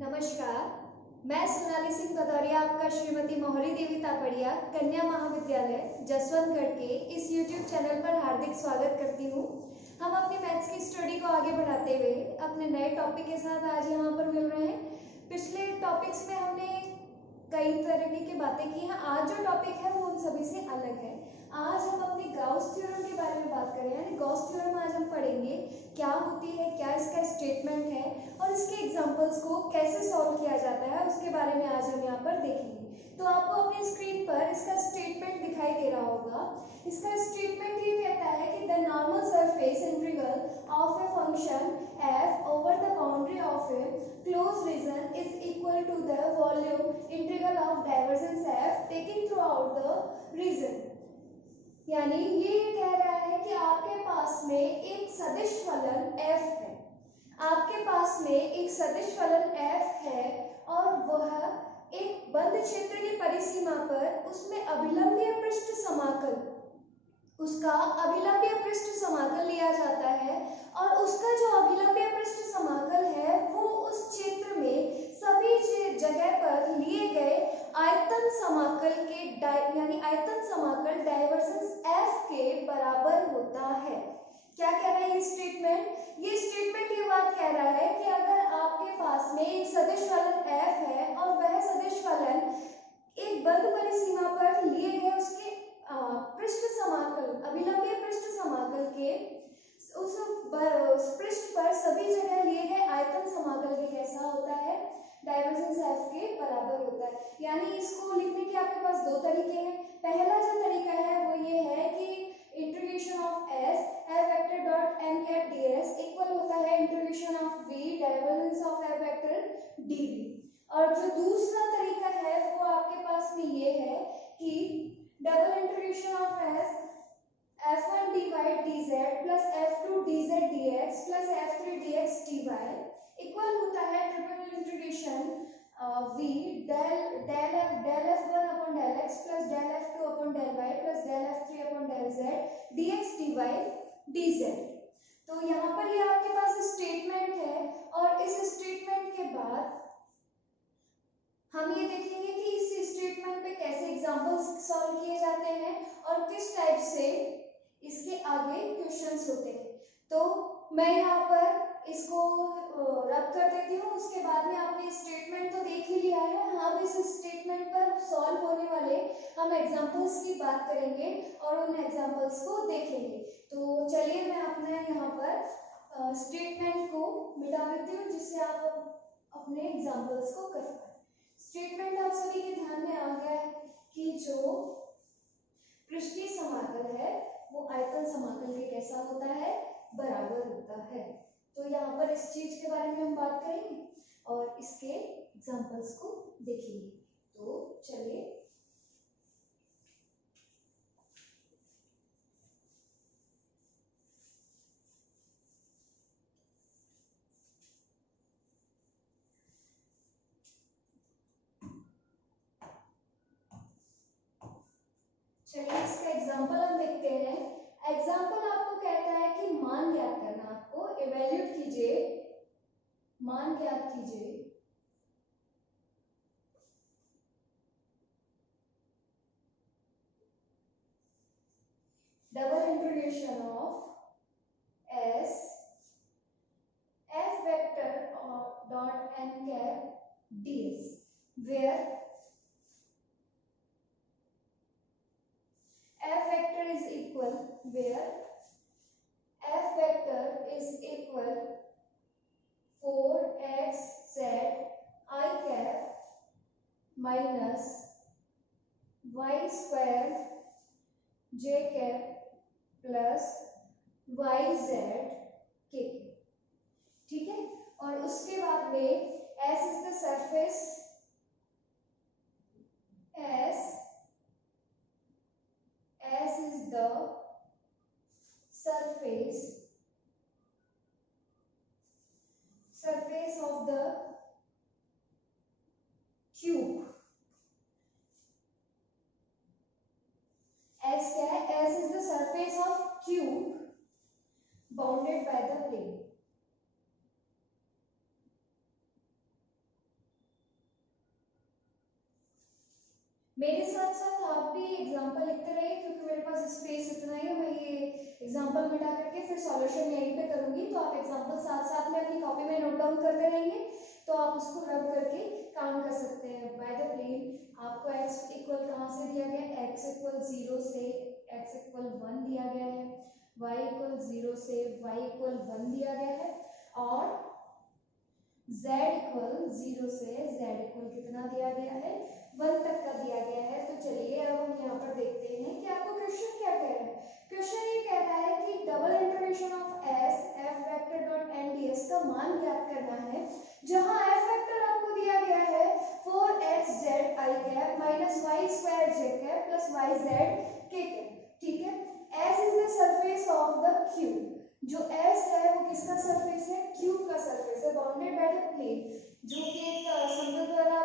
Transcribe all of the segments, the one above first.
नमस्कार, मैं सोनाली सिंह भदौरिया आपका श्रीमती मोहरी देवी तापड़िया कन्या महाविद्यालय जसवंतगढ़ के इस YouTube चैनल पर हार्दिक स्वागत करती हूँ। हम अपनी मैथ्स की स्टडी को आगे बढ़ाते हुए अपने नए टॉपिक के साथ आज यहाँ पर मिल रहे हैं। पिछले टॉपिक्स में हमने कई तरीके की बातें की हैं। आज जो टॉपिक है वो उन सभी से अलग है। आज हम अपने गाउस थ्योरम के बारे में बात करें, यानी गॉस थ्योरम आज हम पढ़ेंगे क्या होती है, क्या इसका स्टेटमेंट है और इसके एग्जांपल्स को कैसे सॉल्व किया जाता है, उसके बारे में आज हम यहाँ पर देखेंगे। तो आपको अपनी स्क्रीन पर इसका स्टेटमेंट दिखाई दे रहा होगा। इसका स्टेटमेंट ये कहता है कि the normal surface integral of a function f over the boundary of a closed region is equal to the volume integral of divergence f taken throughout the region। यानी ये कह रहा है कि आपके पास में एक सदिश फलन f है, आपके पास में एक सदिश फलन f है और वह एक बंद क्षेत्र की परिसीमा पर उसमें अभिलंबीय पृष्ठ समाकल, उसका अभिलंबीय पृष्ठ समाकल लिया जाता है और उसका जो अभिलंबीय पृष्ठ समाकल है वो उस क्षेत्र में सभी जगह पर लिए गए आयतन समाकल के यानी आयतन समाकल डाइवर्जेंस f के बराबर होता है। क्या कह रहा है ये स्टेटमेंट? ये स्टेटमेंट ये बात कह रहा है कि अगर आपके पास में एक सदिश फलन f है और वह सदिश फलन एक बंद परिसीमा पर लिए गए उसके पृष्ठ समाकल, अभिलंबीय पृष्ठ समाकल के उस पृष्ठ पर सभी जगह लिए गए आयतन समाकल के कैसा होता है, डाइवर्जेंस f के बराबर होता है। यानी इसको लिखने के आपके पास दो तरीके हैं। पहला जो तरीका है वो ये है कि integration of s f vector dot n cap ds equal होता है integration of v divergence of f vector dv। और जो दूसरा तरीका है वो आपके पास में ये है कि double integration of s f1 dy dz plus f2 dz dx plus f3 dx dy equal होता है triple integration v del f1 upon del x plus del f2 upon del y plus del f3 upon del z dx dy dz। तो यहाँ पर ये आपके पास statement है और इस स्टेटमेंट के बाद हम ये देखेंगे कि इस स्टेटमेंट पे कैसे एग्जांपल्स सॉल्व किए जाते हैं और किस टाइप से इसके आगे क्वेश्चंस होते हैं। तो मैं यहाँ पर इसको रब कर देती हूँ। उसके बाद में आपने स्टेटमेंट तो देख ही लिया है, हम इस स्टेटमेंट पर सॉल्व होने वाले हम एग्जांपल्स की बात करेंगे और उन एग्जांपल्स को देखेंगे। तो चलिए मैं अपने यहाँ पर स्टेटमेंट को मिटा देती हूँ जिससे आप अपने एग्जांपल्स को कर पाए। स्टेटमेंट आप सभी के ध्यान में आ गया है कि जो पृष्ठीय समाकल है वो आयतन समाकल के कैसा होता है, बराबर होता है। तो यहाँ पर इस चीज के बारे में हम बात करेंगे और इसके एग्जांपल्स को देखेंगे। तो चलिए इसका एग्जांपल हम देखते हैं। एग्जांपल आपको कहता है कि मान ज्ञात करना, आपको इवैल्यूएट कीजिए, मान ज्ञात कीजिए double integration of s f vector dot n cap ds where f vector is equal where 4xz I cap minus y square j cap plus yz k। ठीक है, और उसके बाद में s is the surface, s is the surface of the cube। s क्या है? s is the surface of cube bounded by the plane। मेरे साथ साथ आप भी एग्जाम्पल लिखते रहिए, क्योंकि मेरे पास स्पेस इतना ही है। मैं ये एग्जाम्पल मिटा करके फिर सॉल्यूशन यहीं पे करूंगी, तो आप एग्जाम्पल साथ साथ में अपनी कॉपी में नोट डाउन करते रहेंगे, तो आप उसको रब करके काम कर सकते हैं। बाय द प्लेन आपको x इक्वल कहाँ से दिया गया, x इक्वल 0 से x इक्वल 1 दिया गया है, y इक्वल 0 से y इक्वल 1 दिया गया है, और z इक्वल 0 से z इक्वल कितना दिया गया है, 1 तक का दिया गया है। तो चलिए अब हम यहाँ पर देखते हैं कि आपको क्वेश्चन क्या कह रहा है। क्वेश्चन ये कह रहा है कि double integration of s f vector dot n ds का मान ज्ञात करना है, जहां f वेक्टर आपको दिया गया है 4xz i cap minus y square j cap plus yz k cap. ठीक है, s is the surface of the cube. जो s है वो किसका सरफेस है, क्यूब का सरफेस है, बाउंडेड बाय द प्लेन, जो कि एक समतल द्वारा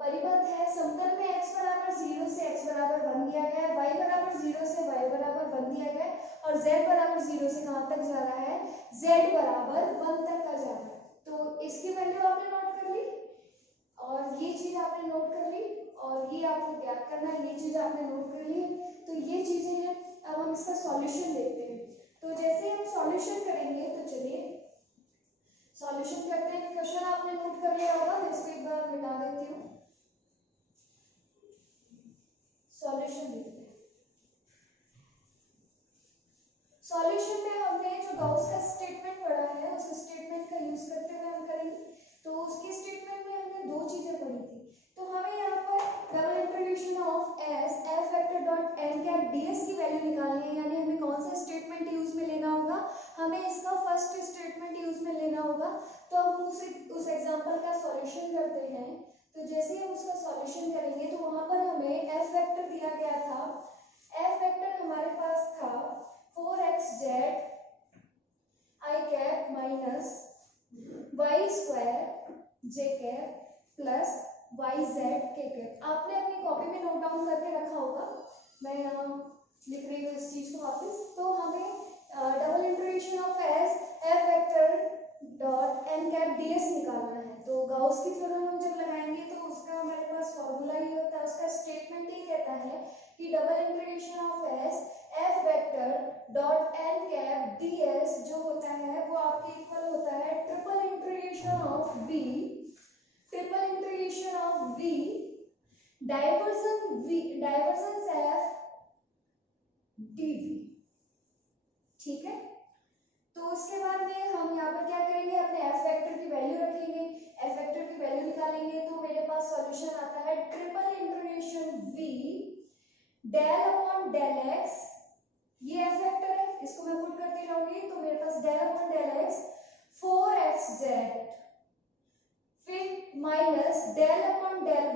परिबद्ध है। समतल में x बराबर 0 से x बराबर 1 दिया गया है, y बराबर 0 से y बराबर 1 दिया गया है, और z बराबर 0 से कहां तक जा रहा है, z बराबर 1 तक का जा रहा है। तो इसकी वैल्यू आपने नोट कर ली, और ये चीज आपने नोट कर ली, और ये आपको ज्ञात करना है, ये चीज आपने नोट कर ली। तो ये चीजें हैं। अब हम इसका सॉल्यूशन देखते हैं। तो जैसे हम सॉल्यूशन करेंगे, तो चलिए सॉल्यूशन करते हैं। क्वेश्चन आपने नोट कर लिया होगा, मैं इसको एक बार मिटा देती हूँ। सॉल्यूशन देखते हैं। सॉल्यूशन में हमने जो गॉस का स्टेटमेंट पढ़ा है, उस स्टेटमेंट का यूज करते हुए हम करेंगे। तो उसके स्टेटमेंट में हमने दो चीजें पढ़ी थी। तो हमें यहाँ पर double integration of S F vector dot N cap d s की वैल्यू निकालनी है, यानी हमें कौन सा स्टेटमेंट यूज में लेना होगा, हमें इसका फर्स्ट स्टेटमेंट यूज में लेना होगा। तो हम उस एग्जांपल का सॉल्यूशन करते हैं। तो जैसे हम उसका सॉल्यूशन करेंगे, तो वहां पर हमें एफ वेक्टर दिया गया था। एफ वेक्टर हमारे पास था 4xz i cap minus y square j cap plus yz k cap. आपने अपनी कॉपी में नोट डाउन करके रखा होगा, मैं यहाँ लिख रही हूँ इस चीज को वापस। तो हमें double integration of s f vector dot n cap ds निकालना है। तो गाउस की थ्योरम हम जब लगाएंगे, तो उसका हमारे पास फॉर्मूला ही होता है, उसका स्टेटमेंट ही कहता है कि double integration of s f vector dot n cap ds जो होता है वो आपके इक्वल होता है triple integration of v, triple integration of v divergence f dv। ठीक है, तो उसके बाद में हम यहाँ पर क्या करेंगे, अपने f वेक्टर की वैल्यू रखेंगे, f वेक्टर की वैल्यू निकालेंगे। तो मेरे पास सॉल्यूशन आता है triple integration v del upon del x, ये f वेक्टर है, इसको मैं पुट करती जाऊंगी। तो मेरे पास del upon del x 4xz, फिर minus del upon del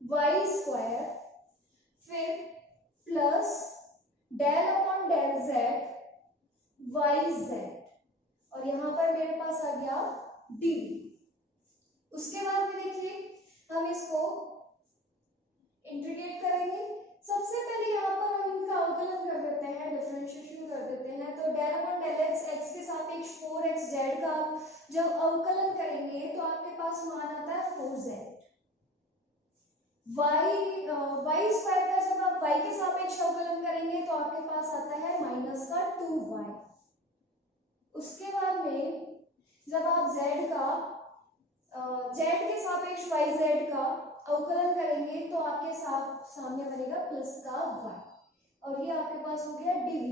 y square, फिर plus del upon del z yz, और यहां पर मेरे पास आ गया dv। उसके बाद में देखिए हम इसको इंटीग्रेट करेंगे। सबसे पहले यहाँ पर हम इनका अवकलन कर देते हैं, डिफरेंशिएशन कर देते हैं। तो del upon del x x के सापेक्ष 4xz का जब अवकलन करेंगे, तो आपके पास मान आता है 4z। y स्क्वायर का जब आप y के सापेक्ष अवकलन करेंगे, तो आपके पास आता है माइनस का 2y। उसके बाद में जब आप z के सापेक्ष yz का अवकलन करेंगे, तो आपके सामने बनेगा प्लस का y, और ये आपके पास हो गया dv।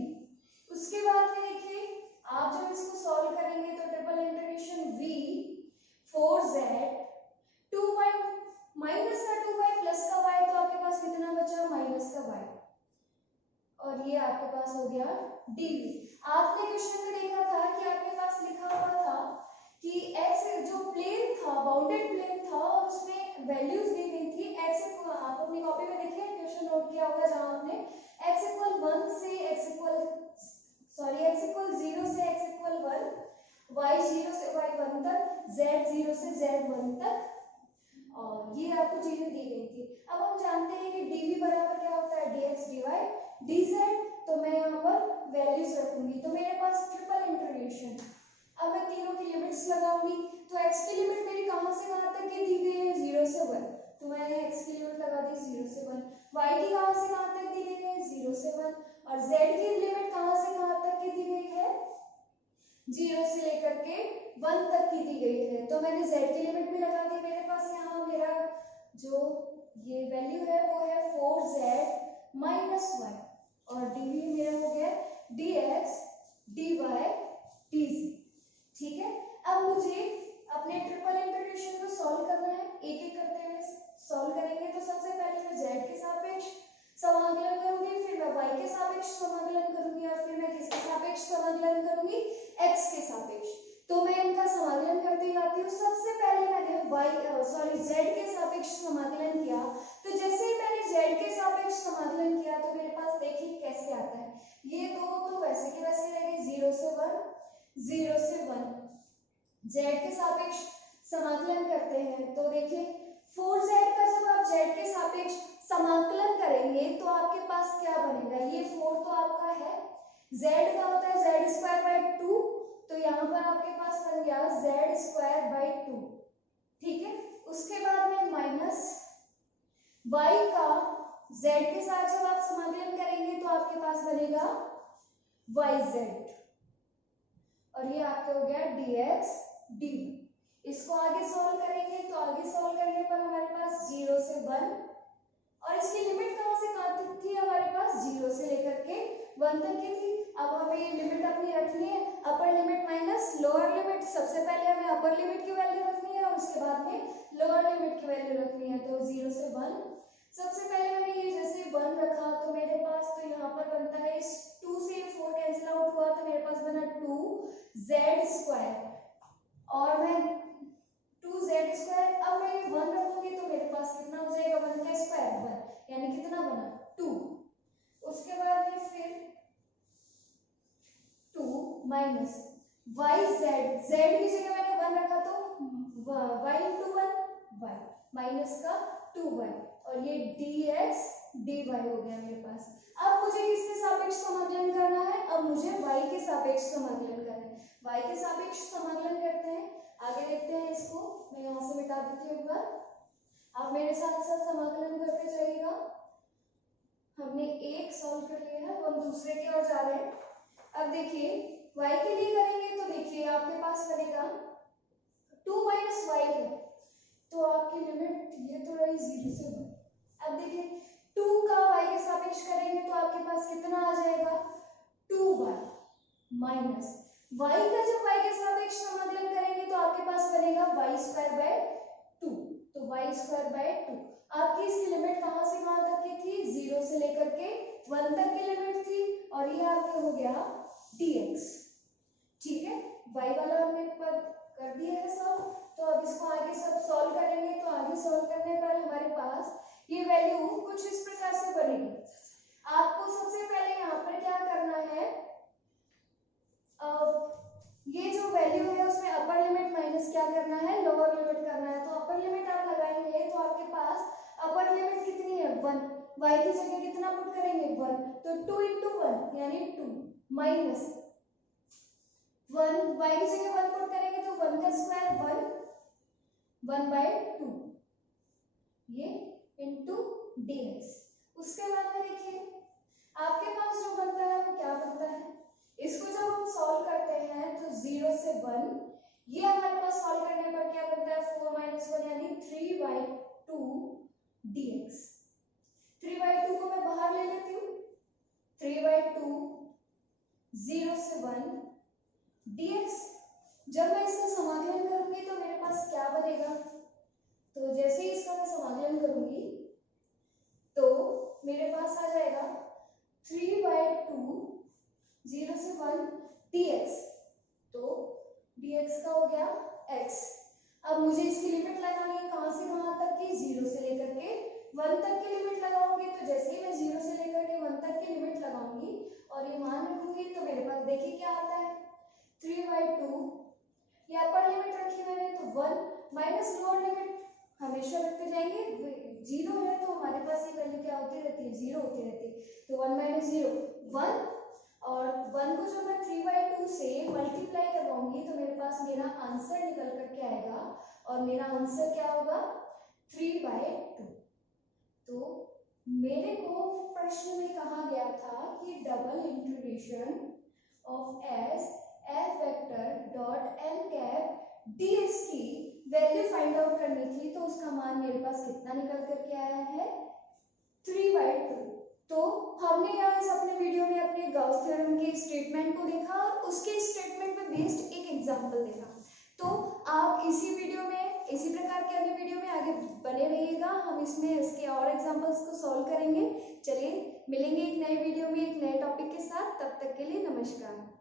उसके बाद में देखिए आप जब इसको सॉल्व करेंगे, तो triple integration v 4z 2y minus का 2y प्लस का y, तो आपके पास कितना बचा, माइनस का y, और ये आपके पास हो गया dv। आपने क्वेश्चन में देखा था कि आपके पास लिखा हुआ था कि x जो प्लेन था, बाउंडेड प्लेन था, और उसमें वैल्यूज दी गई थी x इक्वल, आप अपनी कॉपी में देखिए क्वेश्चन नोट किया होगा, जहां आपने x इक्वल 0 से x इक्वल 0 से x इक्वल 1, y 0 से y 1 तक, z 0 से z 1 तक, और ये आपको चीजें दी गई थी। अब हम जानते हैं कि dv बराबर क्या होता है, dx dy dz। तो मैं यहाँ पर वैल्यूज रखूंगी। तो मेरे पास ट्रिपल इंटीग्रेशन, अब मैं तीनों की लिमिट्स लगाऊंगी। तो x की लिमिट मेरी कहां से कहां तक की दी गई है, 0 से 1, तो मैं x की लिमिट लगा y की कहाँ से कहाँ तक दी गई है 0 से 1, और z की लिमिट कहाँ से कहाँ तक की दी गई है 0 से लेकर के 1 तक की दी गई है। तो मैंने z की लिमिट भी लगा दी, मेरे पास यहाँ मेरा जो ये वैल्यू है वो है 4z माइनस y, और dv मेरा हो गया dx dy dz। ठीक है, अब मुझे अपने ट्रिपल इंटीग्रेशन को सॉल्व करना है, एक एक करते हुए सॉल्व करेंगे। तो सबसे पहले मैं z के सापेक्ष समाकलन करूंगी, फिर मैं y के सापेक्ष समाकलन करूंगी, और फिर मैं किसके सापेक्ष समाकलन करूंगी x के सापेक्ष। तो मैं इनका समाकलन करते जाती हूँ। सबसे पहले मैंने z के सापेक्ष समाकलन किया, तो जैसे ही मैंने z के सापेक्ष समाकलन किया तो मेरे पास देखिए कैसे आता है, ये दो तो वैसे के वैसे रह गए 0 से 1 0 से 1। z के सापेक्ष समाकलन करते हैं तो देखिए 4z का जब आप z के सापेक्ष समाकलन करेंगे तो आपके पास क्या बनेगा, ये 4 तो आपका है, z का होता है z स्क्वायर बाई 2, तो यहाँ पर आपके पास बन गया z स्क्वायर बाई 2। ठीक है, उसके बाद में माइनस y का z के साथ जब आप समाकलन करेंगे तो आपके पास बनेगा yz, और ये आपके हो गया dx dy। इसको आगे सॉल्व करेंगे तो आगे सॉल्व करने पर हमारे पास 0 से 1, और इसकी लिमिट कहाँ से कहाँ तक थी हमारे पास 0 से लेकर के 1 तक की थी। अब हमें ये लिमिट अपनी रखनी है, upper limit minus lower limit. सबसे पहले हमें अपर लिमिट की वैल्यू रखनी है और उसके बाद में लोअर लिमिट की वैल्यू रखनी है। तो 0 से 1, सबसे पहले मैंने ये जैसे 1 रखा तो मेरे पास तो यहाँ पर बनता है, इस 2 से 4 कैंसिल आउट हुआ तो मेरे पास बना 2z स्क्वायर, और मैं 2z स्क्वायर, अब मैं 1 रखूंगी तो मेरे पास कितना हो जाएगा 1 का स्क्वायर 1, यानी कितना बना 2। उसके बाद में फिर 2 माइनस yz, z की जगह मैंने 1 रखा तो y इंटू 1 y माइनस का 2y, और ये dx dy हो गया मेरे पास। अब मुझे किसके सापेक्ष समाकलन करना है, अब मुझे y के सापेक्ष समाकलन करना है। y के सापेक्ष समाकलन करते हैं, आगे देखते हैं इसको। मैं यहाँ से मिटा देती हूँ एक बार, आप मेरे साथ साथ समाकलन करते जाइएगा। हमने एक सॉल्व कर लिया है, अब हम दूसरे की ओर जा रहे हैं। अब देखिए y के लिए करेंगे तो देखिए आपके पास बनेगा 2 माइनस y है, तो आपकी लिमिट ये तो रही 0 से 1। अब देखिए 2 का y के सापेक्ष करेंगे तो आपके पास कितना आ जाएगा 2y माइनस y का जब y के सापेक्ष समाकलन करेंगे तो आपके पास बनेगा y स्क्वायर बाय 2, तो y स्क्वायर बाय 2। आपकी इसकी लिमिट कहाँ से कहाँ तक की थी 0 से लेकर के 1 तक की लिमिट थी, और ये आपके हो गया dx। ठीक है, y वाला हमने पद कर दिया है सॉल्व, तो अब इसको आगे सब सॉल्व करेंगे। तो आगे सॉल्व करने पर हमारे पास ये वैल्यू कुछ इस प्रकार से बनेगी। आपको सबसे पहले यहाँ पर क्या करना है, ये जो वैल्यू है उसमें अपर लिमिट माइनस क्या करना है लोअर लिमिट करना है। तो अपर लिमिट आप लगाएंगे तो आपके पास अपर लिमिट कितनी है 1, y की जगह कितना पुट करेंगे 1, तो 2 इंटू 1 यानी 2 माइनस 1, y की जगह 1 पुट करेंगे तो 1 का स्क्वायर 1 बाय 2, ये इंटू dx। उसके बाद में देखिए आपके पास जो बनता है वो क्या बनता है, इसको जब हम सॉल्व करते हैं तो 0 से 1, ये हमारे पास सॉल्व करने पर क्या बनता है 4 माइनस 1 यानी 3/2 dx। 3/2 को मैं बाहर ले लेती हूँ, 3/2 0 से 1 dx। जब मैं इसका समाकलन करूंगी तो मेरे पास क्या बनेगा, तो जैसे ही इसका मैं समाकलन करूंगी तो मेरे पास आ जाएगा 3/2 0 से 1 dx, तो dx का हो गया x। अब मुझे इसकी लिमिट लगानी है कहां से कहां तक की 0 से लेकर के 1 तक की लिमिट लगाऊंगी। तो जैसे ही मैं 0 से लेकर के 1 तक की लिमिट लगाऊंगी और ये मान रखूंगी तो मेरे पास देखिए क्या आता है 3/2, ये अपर लिमिट रखी मैंने तो 1 माइनस लोअर लिमिट हमेशा रखते जाएंगे, 0 है तो हमारे पास ये वैल्यू क्या होती रहती है 0 होती रहती है, तो 1 माइनस 0 1, और 1 को जब मैं 3/2 से मल्टीप्लाई करवाऊंगी तो मेरे पास मेरा आंसर निकल करके आएगा, और मेरा आंसर क्या होगा 3/2। तो मेरे को प्रश्न में कहा गया था कि double integration of S F vector dot N cap d s की वैल्यू फाइंड आउट करनी थी, तो उसका मान मेरे पास कितना निकल करके आया है 3/2। तो हमने यहाँ इस अपने वीडियो में अपने गाउस थ्योरम के स्टेटमेंट को देखा और उसके स्टेटमेंट पे बेस्ड एक एग्जांपल देखा। तो आप इसी वीडियो में इसी प्रकार के अन्य वीडियो में आगे बने रहिएगा, हम इसमें इसके और एग्जांपल्स को सॉल्व करेंगे। चलिए मिलेंगे एक नए वीडियो में एक नए टॉपिक के साथ, तब तक के लिए नमस्कार।